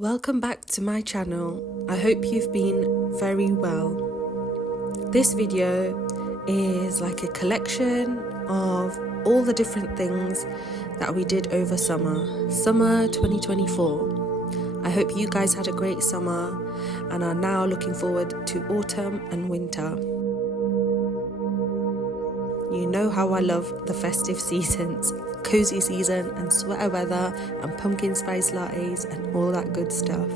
Welcome back to my channel. I hope you've been very well. This video is like a collection of all the different things that we did over summer 2024. I hope you guys had a great summer and are now looking forward to autumn and winter. You know how I love the festive seasons, cozy season and sweater weather and pumpkin spice lattes and all that good stuff.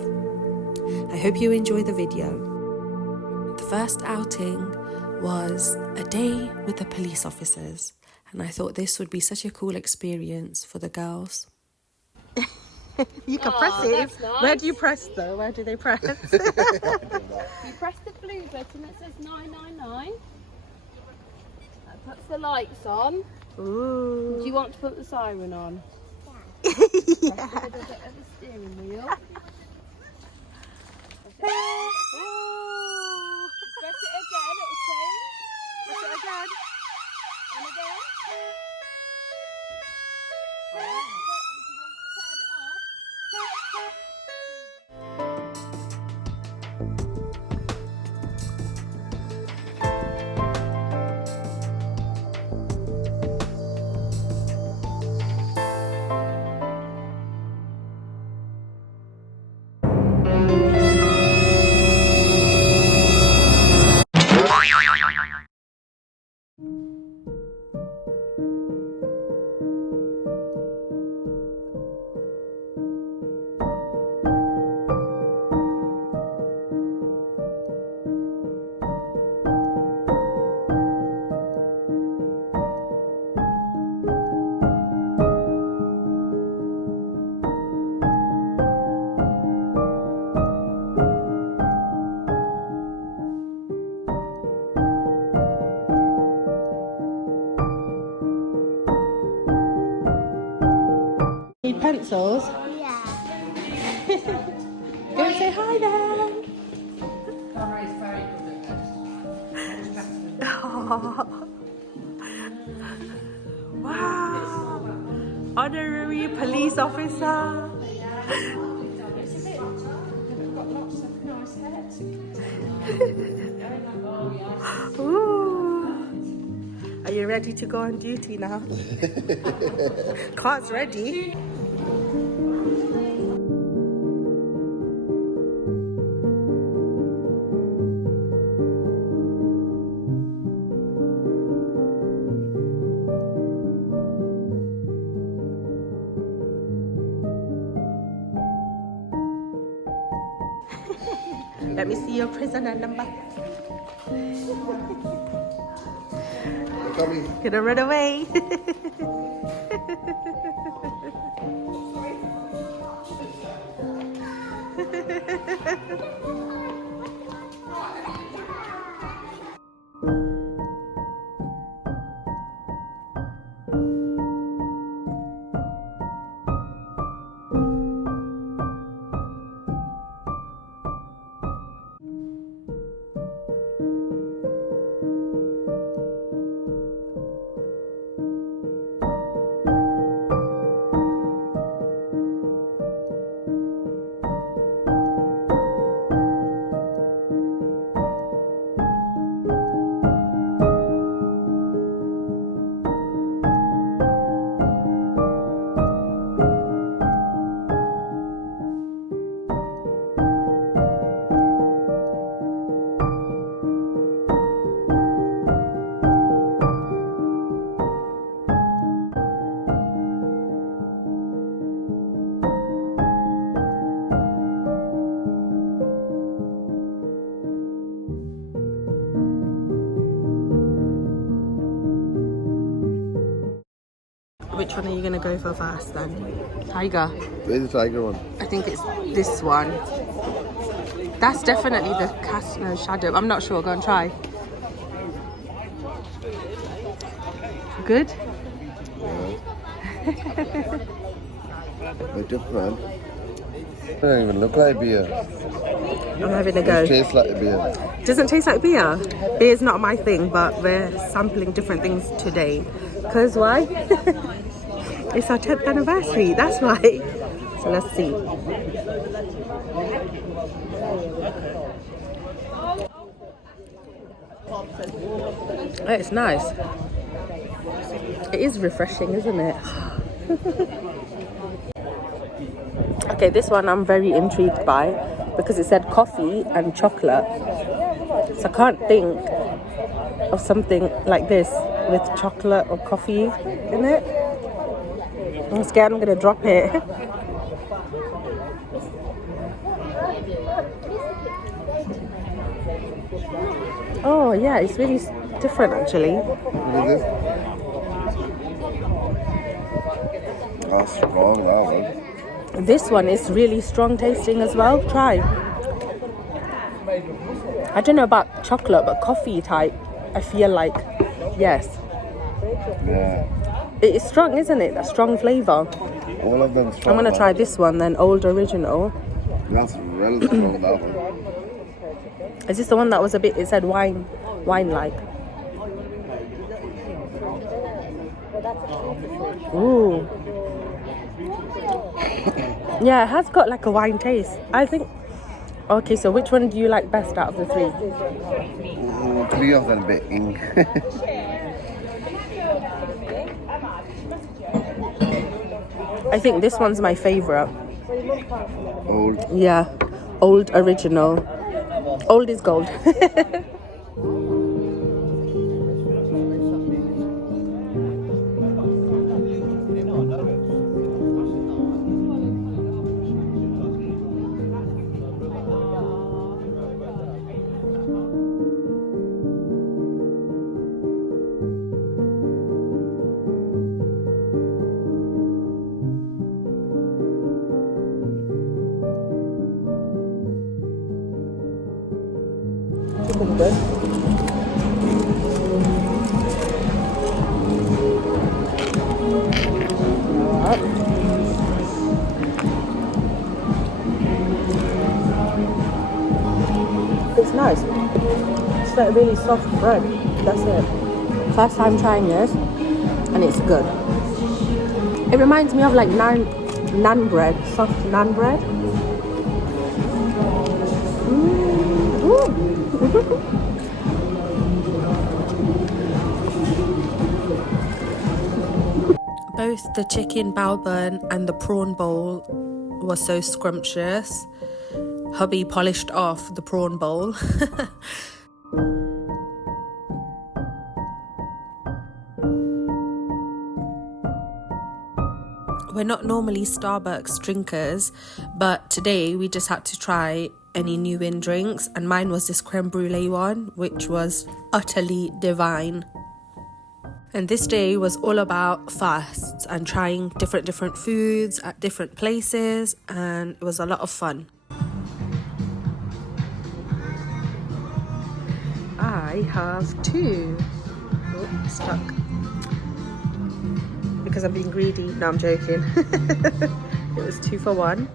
I hope you enjoy the video. The first outing was a day with the police officers, and I thought this would be such a cool experience for the girls. You can press it. Nice. Where do you press though? Where do they press? You press the blue button that says 999. That puts the lights on. Ooh. Do you want to put the siren on? Yeah. Press the bit of the steering wheel. Press it again, it'll change. Press it again. And again. Need pencils? Yeah. Go and say hi then. Oh. Wow. Honorary police officer. Ooh. Are you ready to go on duty now? Car's ready. Let me see your prisoner number. Gonna run away. Which one are you gonna go for first then? Tiger. Where's the tiger one? I think it's this one. That's definitely the shadow. I'm not sure. Go and try. Good? They're different. They don't even look like beer. I'm having a go. It tastes like beer. Doesn't taste like beer. Beer's not my thing, but we're sampling different things today. Because why? It's our 10th anniversary, that's why. Let's see. Oh, it's nice. It is refreshing, isn't it? Okay, this one I'm very intrigued by because it said coffee and chocolate. So I can't think of something like this with chocolate or coffee in it. I'm scared I'm gonna drop it. Oh yeah, it's really different actually. What is this? Oh, strong, that one. This one is really strong tasting as well. Try. I don't know about chocolate, but coffee type, I feel like, yes. Yeah. It is strong, isn't it? That strong flavour. All of them strong. I'm going to try this one then, Old Original. That's real strong, that one. Is this the one that was a bit, it said wine-like? Ooh. Yeah, it has got like a wine taste. I think, okay, so which one do you like best out of the three? 3 of them bit ink. I think this one's my favourite. Old. Yeah, Old Original. Old is gold. It's nice. It's like really soft bread. That's it. First time trying this, and it's good. It reminds me of like naan bread, soft naan bread. Both the chicken bao bun and the prawn bowl was so scrumptious. Hubby polished off the prawn bowl. We're not normally Starbucks drinkers, but today we just had to try any new in drinks, and mine was this creme brulee one, which was utterly divine. And this day was all about fasts and trying different foods at different places, and it was a lot of fun. I have 2. Oh, stuck. Because I'm being greedy. No, I'm joking. It was 2 for 1.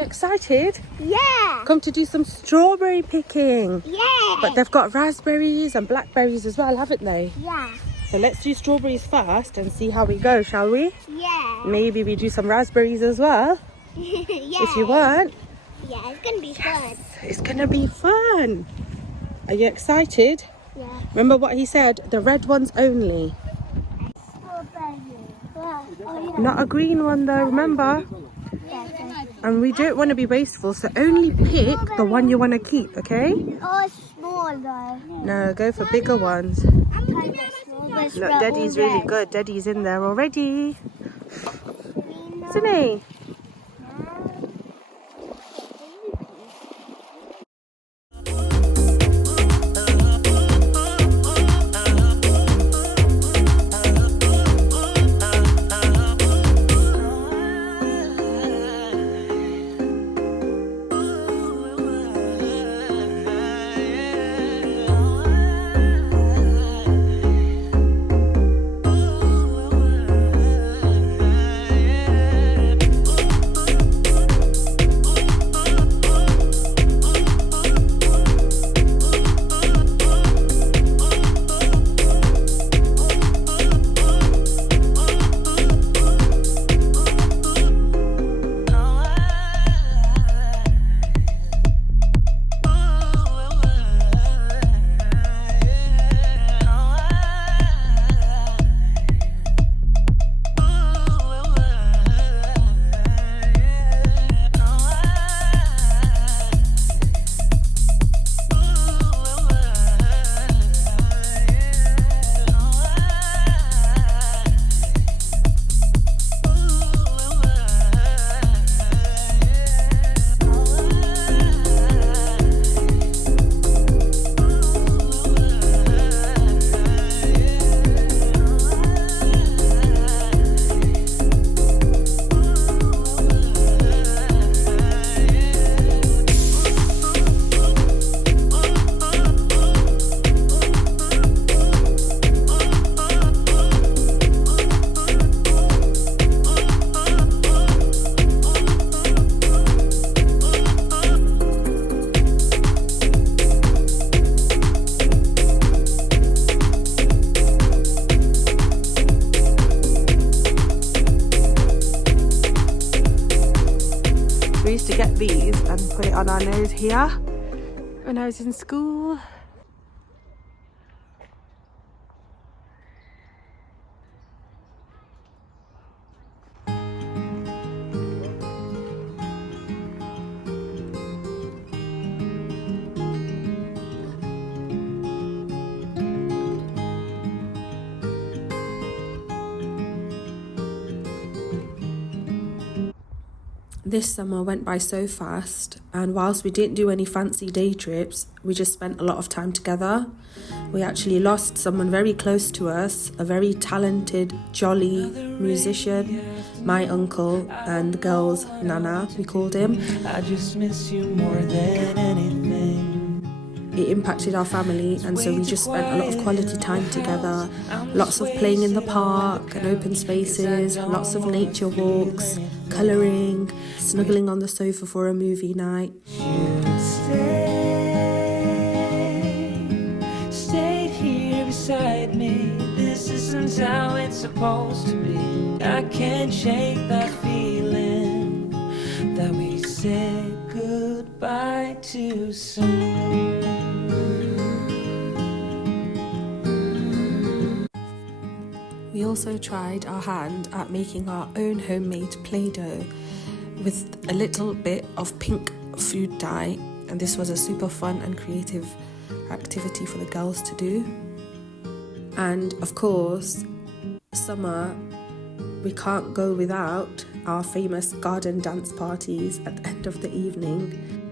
Excited? Yeah. Come to do some strawberry picking. Yeah. But they've got raspberries and blackberries as well, haven't they? Yeah. So let's do strawberries first and see how we go, shall we? Yeah. Maybe we do some raspberries as well. Yeah. If you want. Yeah, it's gonna be fun. It's gonna be fun. Are you excited? Yeah. Remember what he said? The red ones only. Strawberry. Yeah. Oh, yeah. Not a green one though, remember? And we don't want to be wasteful, so only pick the one you want to keep, okay? Oh, it's small though. No, go for bigger ones. Look, Daddy's really good. Daddy's in there already. Isn't he? We used to get these and put it on our nose here when I was in school. This summer went by so fast, and whilst we didn't do any fancy day trips, we just spent a lot of time together. We actually lost someone very close to us, a very talented, jolly musician, my uncle, and the girls, Nana, we called him. I just miss you more than anything. It impacted our family, and so we just spent a lot of quality time together. Lots of playing in the park and open spaces, lots of nature walks, colouring, snuggling on the sofa for a movie night. You stayed here beside me. This isn't how it's supposed to be. I can't shake that feeling that we said goodbye too soon. We also tried our hand at making our own homemade Play-Doh with a little bit of pink food dye, and this was a super fun and creative activity for the girls to do. And of course, summer, we can't go without our famous garden dance parties at the end of the evening.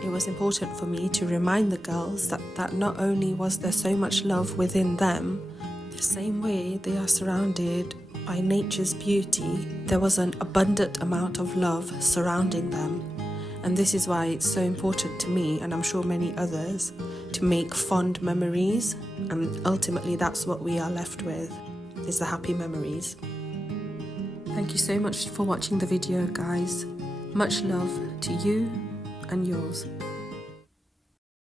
It was important for me to remind the girls that not only was there so much love within them, the same way they are surrounded by nature's beauty, there was an abundant amount of love surrounding them. And this is why it's so important to me, and I'm sure many others, to make fond memories. And ultimately that's what we are left with, is the happy memories. Thank you so much for watching the video, guys. Much love to you and yours.